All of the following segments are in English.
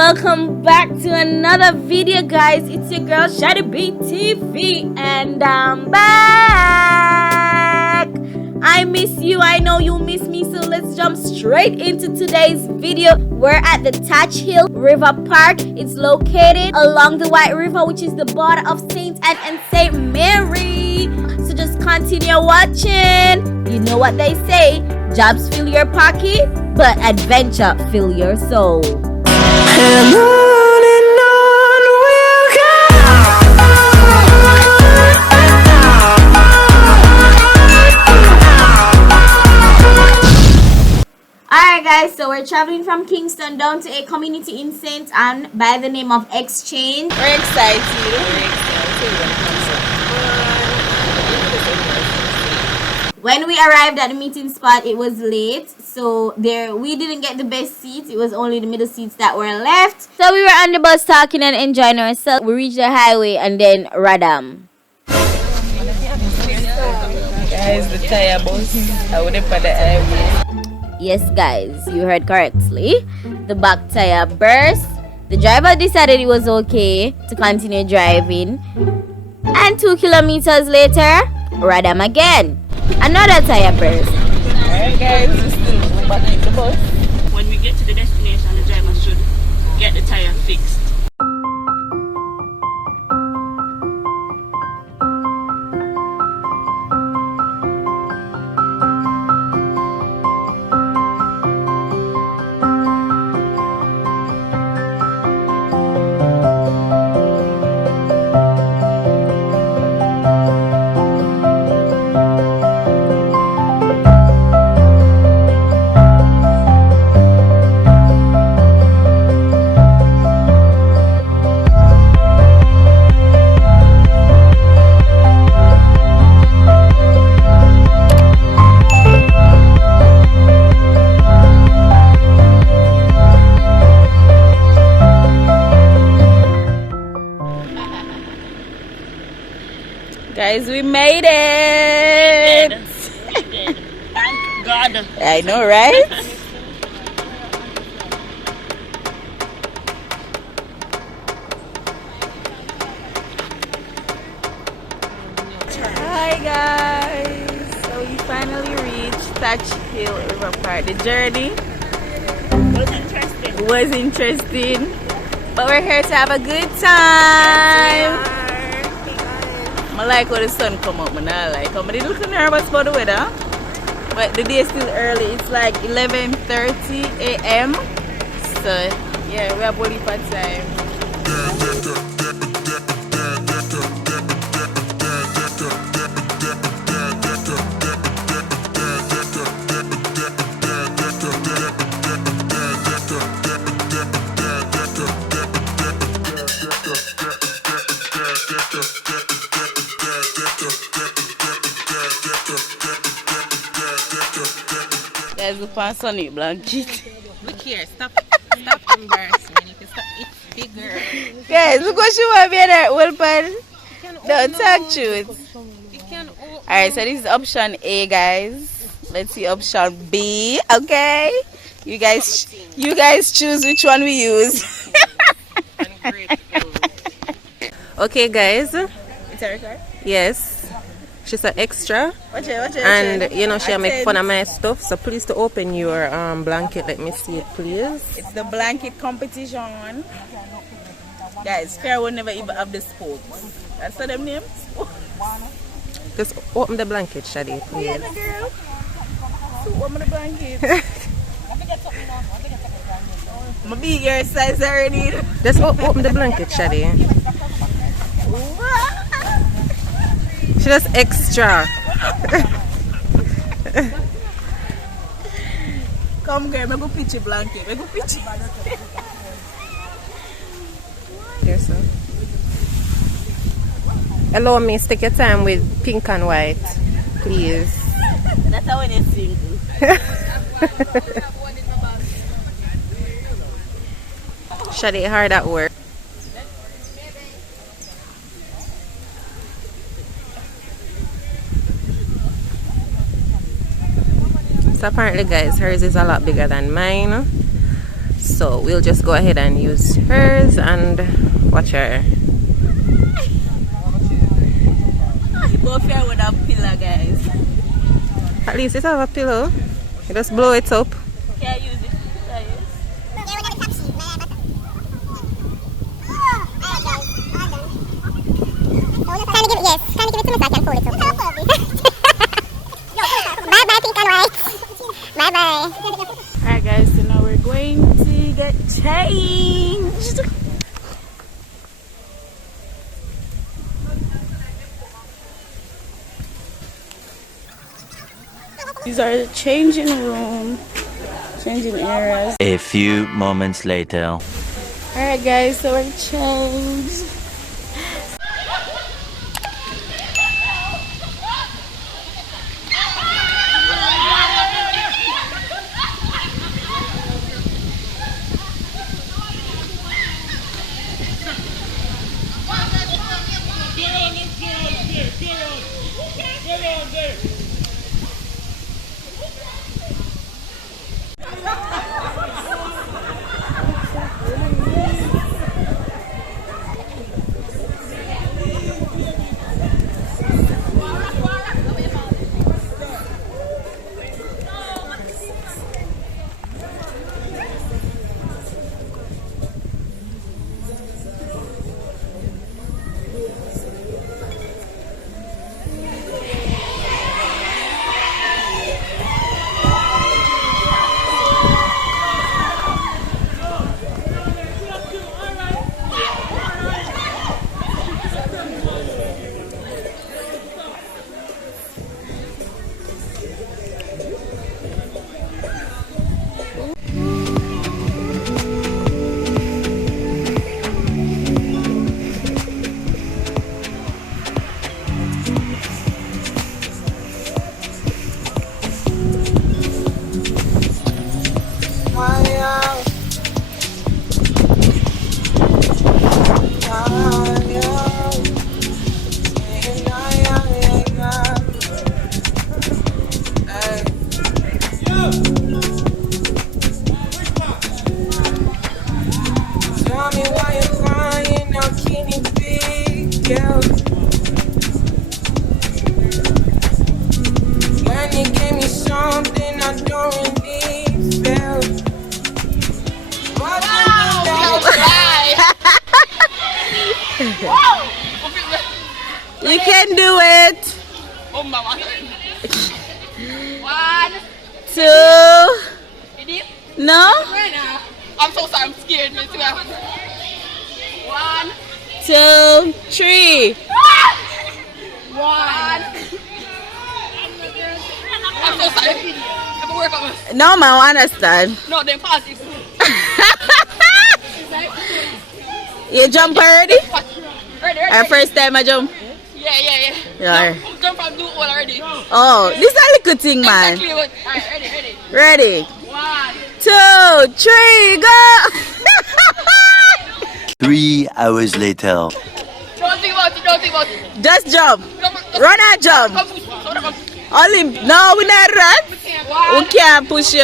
welcome back to another video, guys. It's your girl Shaddie BTV, and I'm back. I miss you, I know you miss me, so let's jump straight into today's video. We're at the Thatch Hill River Park. It's located along the White River, which is the border of St. Anne and St. Mary. So just continue watching. You know what they say, jobs fill your pocket, but adventure fill your soul. And on we'll go. Alright guys, so we're traveling from Kingston down to a community in St. Anne by the name of Exchange. We're excited. When we arrived at the meeting spot, it was late, so we didn't get the best seats. It was only the middle seats that were left. So we were on the bus talking and enjoying ourselves. We reached the highway and then Radam. Guys, the tire bus. I would have put the highway. Yes, guys, you heard correctly. The back tire burst. The driver decided it was okay to continue driving. And 2 kilometers later, Radam again. Another tire burst. Alright guys, we still go back in the bus. When we get to the destination, the driver should get the tire fixed. Guys, we made it! We did. Thank God. I know, right? Hi guys! So we finally reached Thatch Hill River Park. The journey was interesting, but we're here to have a good time. I like when the sun come up, but I like how many little nervous about the weather. But the day is still early. It's like 11:30 a.m. So yeah, we have body for time. Guys, look for a sunny blanket. Look here, stop embarrassing me. You can stop, it's bigger. Guys, look what she want me in her old pan. Don't talk truth. Alright, so this is option A, guys. Let's see option B. Okay, you guys choose which one we use. Okay, guys. It's a record? Yes. She's an extra. Watch it. And you know she make fun of my stuff, so please to open your blanket. Let me see it, please. It's the blanket competition. Guys, Fair will never even have the spokes. That's what them names. Just open the blanket, Shaddie, please. Yeah, the girl. So open the blanket. I'm gonna beat your size already. Just open the blanket, Shaddie. She just extra. Come girl, I go pitch a blanket. I go pitch it. Yes, sir. Allow me to take your time with pink and white, please. That's how when you're single. Shaddie hard at work. So apparently guys, hers is a lot bigger than mine. So we'll just go ahead and use hers and watch her. Both here with a pillow, guys. At least it have a pillow. You just blow it up. Yeah, use it. Kind of give it to me so I can fold it up. Bye-bye, pink and white. Bye-bye. Alright guys, so now we're going to get changed. These are the changing room, changing areas. A few moments later. Alright guys, so we're changed. You can do it. 1, 2. No? I'm so sorry, I'm scared. 1, 2, 3. 1. I'm so sorry. I can work on this. No, man, I understand. No, then pause it. You jump already? Ready. Our first time I jump. Yeah. Yeah. No, jump from do all already. Oh, this is a little thing, man. Exactly. Alright, ready. Ready? 1. 2, 3, go! 3 hours later. Don't think about it. Just jump. Run and jump. Only, no, we not run. We can't push you.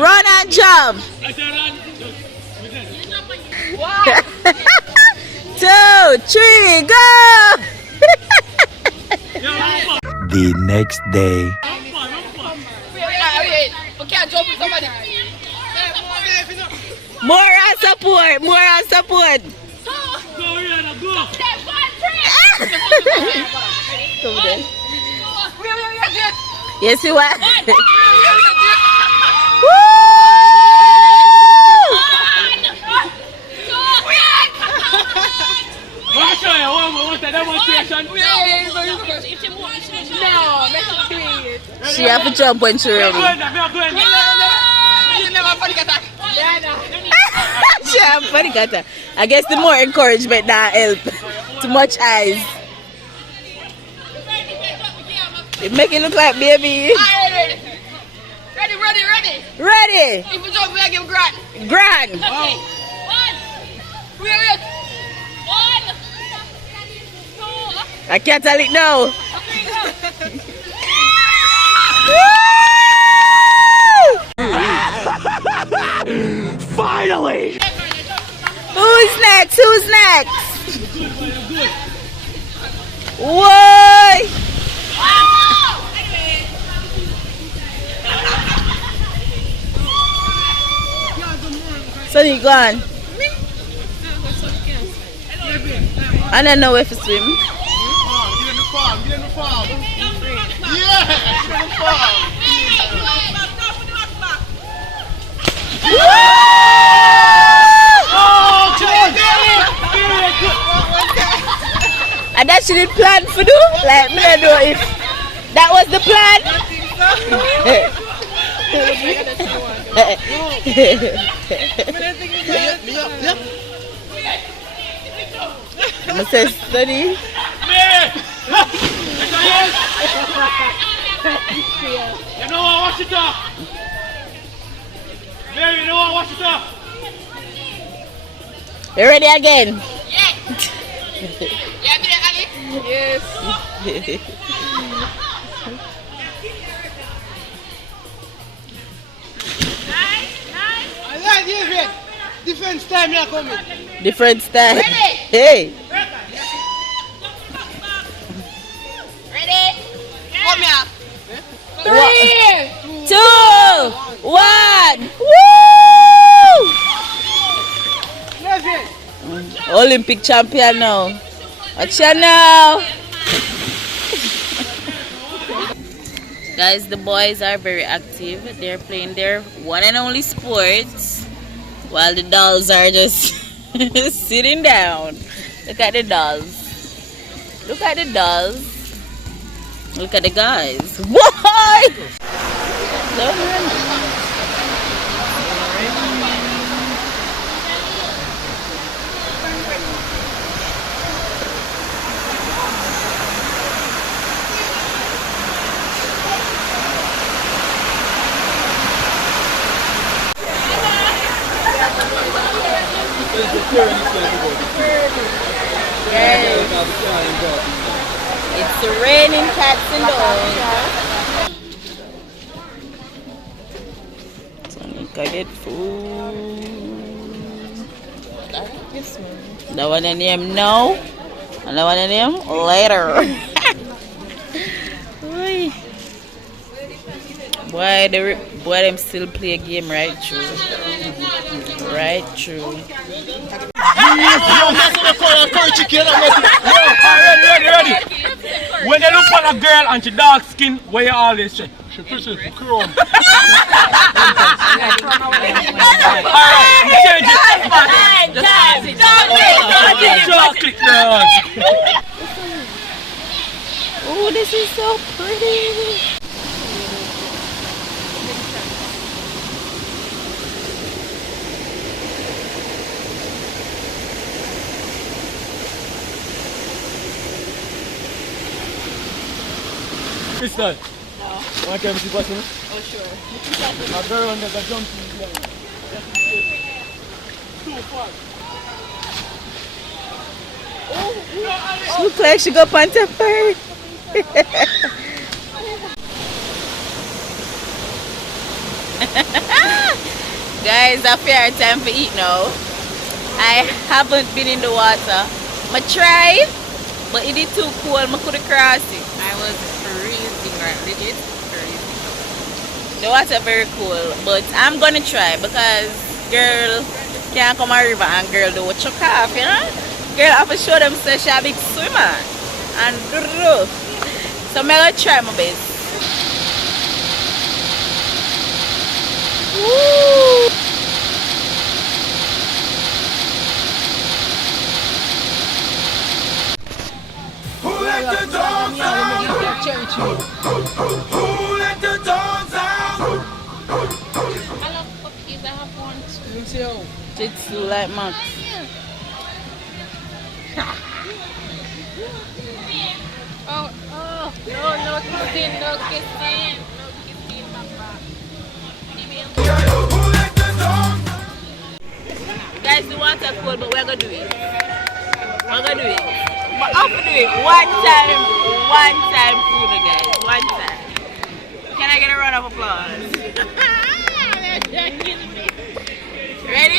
Run and jump. 2, 3, go! The next day. Wait. We can't jump with somebody. More support. Yes, you are. She have to jump when she's ready. She have panic attack. I guess the more encouragement that help. Too much eyes. It make it look like baby. Ready. If you jump, we give grand. Grand. Okay. 1. Wait. 1, 2. I can't tell it now. Finally! Who's next? Who's next? Why? Sonny, go on. I don't know if to swim. Get in the farm, get in the farm. Yeah! Get in the farm. Oh, And that she did plan for do? Like, me don't know if that was the plan. I said, Sonny. You know what? Watch it up. Mary, you know what? Watch it up. You ready again? Yes. I like this. Different time here coming. Different style. Hey. Come here. 3, 2, 1. Woo! Olympic champion now. Action now. Guys, the boys are very active. They're playing their one and only sports, while the dolls are just sitting down. Look at the dolls. Look at the dolls. Look at the guys. Why? It's raining cats and dogs. So Nika get food. That one in him now. And that one in him later. Boy, them still play a game right through. Right through. Ready. When they look at a girl and she dark skin, where you always say? She pushes for chrome. Oh, this is so pretty. This time? No. Want to see what's in it? Oh, sure. A girl under the jumping line. Too far. She looks like she got pants first. Guys, I fair time for eat now. I haven't been in the water. I tried, but it is too cold. I couldn't cross it. I was freezing, right? Legit freezing. The water very cool, but I'm gonna try because girl can't come a river and girl do what choke off, you know? Girl have to show them say she a big swimmer. And so I'm gonna try my best. Woo! Who let the dogs out? Who let the dogs out? I love cookies. I have one too. It's like Max. Oh, no kissing, no kissing. No kissing, Papa. Who let the dogs out? Guys, the water cold, but we're gonna do it. We're gonna do it. But I'm gonna do it one time food, guys. One time. Can I get a round of applause? Ready?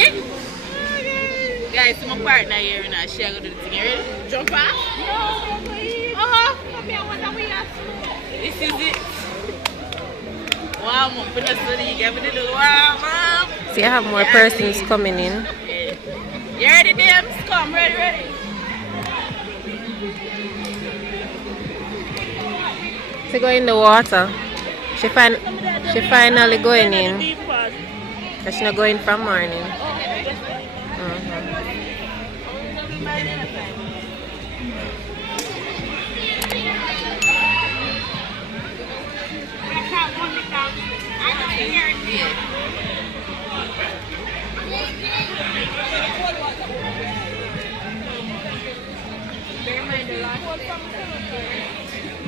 partner here, you know, she going to do the thing. You ready? Jump off? Come here, what are we at? This is it. Wow, I'm going to study. Give me the wow. So you have more persons coming in. You ready, James? Come, ready. She go in the water. She finally going in. Because she's not going from morning.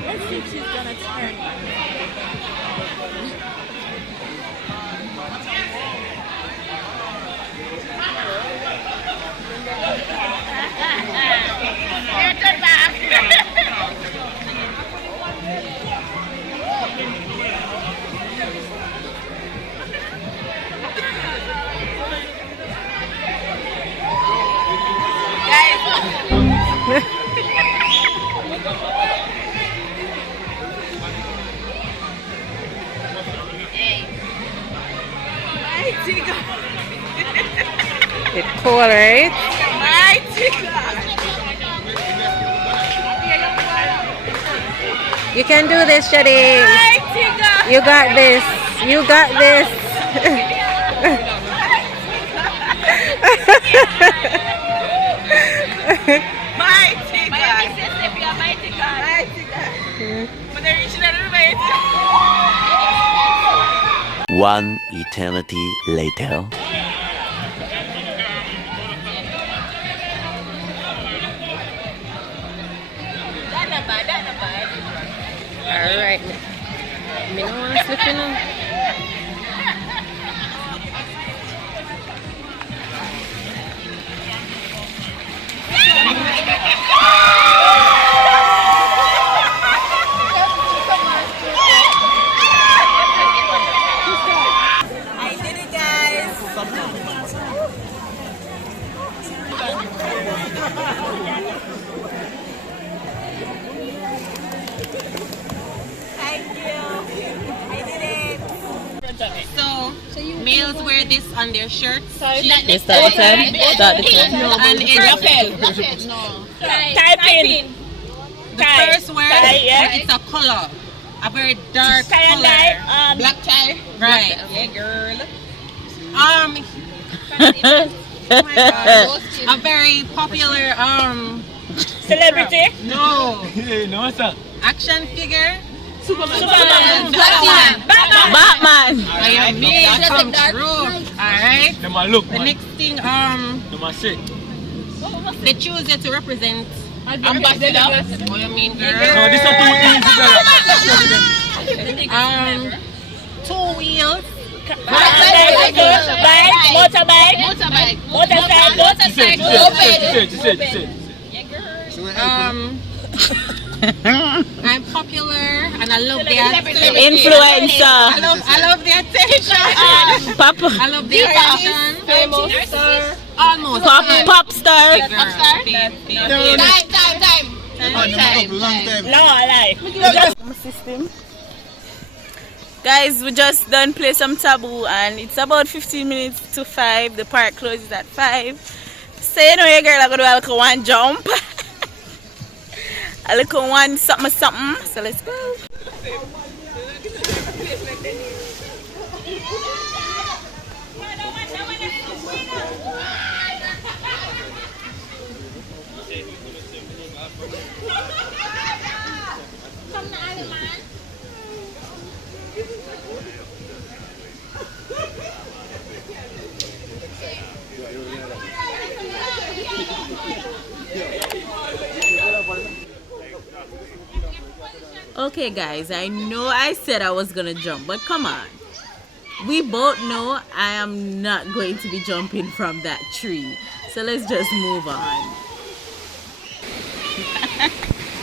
Let's see if she's gonna turn. Turn back. It's cool, right? You can do this, Shaddie. You got this. You got this. One eternity later. Alright. Me no want to slip in on. I did it, guys. Thank you. I did it. So, males wear this on their shirts. You start the time? Start the time. And it's Type in. the first word, it's a color. A very dark color. Black tie. Right. Yeah, girl. Oh my God. A very popular Celebrity. no Hey, no, sir. action figure. Batman. I am made come true. Alright. Them a look, The man. next thing, Them a sit. they choose you to represent. Ambassador. What you mean, girl? No, this is too easy, girl. 2 wheels. Motorbike. I'm popular and I love the attention. Influencer. I love the attention. Papa. I love the attention. Almost. Pop star. Guys, we just done play some taboo and it's about 15 minutes to 5. The park closes at 5. So you know your girl are gonna do a little one jump. A little one something. So let's go. Okay guys, I know I said I was gonna jump, but come on. We both know I am not going to be jumping from that tree. So let's just move on.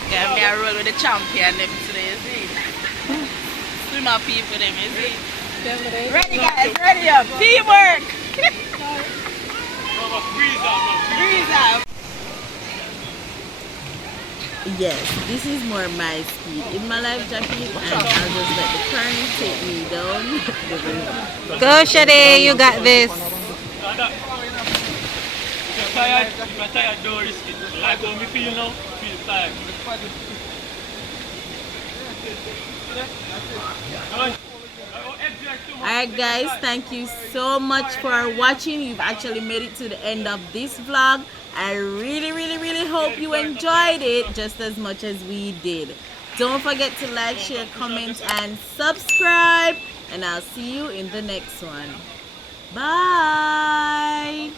Yeah, me a roll with the champion them today, you see. Swimmer people them, you see. Ready guys, ready up. Teamwork! Breeze up. Yes, this is more my speed in my life jacket, and I'll just let the current take me down the river. Go, Shaddie, you got this. If you're tired, don't risk it. Like how me feel now, feel tired. Alright guys, thank you so much for watching. You've actually made it to the end of this vlog. I really hope you enjoyed it just as much as we did. Don't forget to like, share, comment, and subscribe. And I'll see you in the next one. Bye!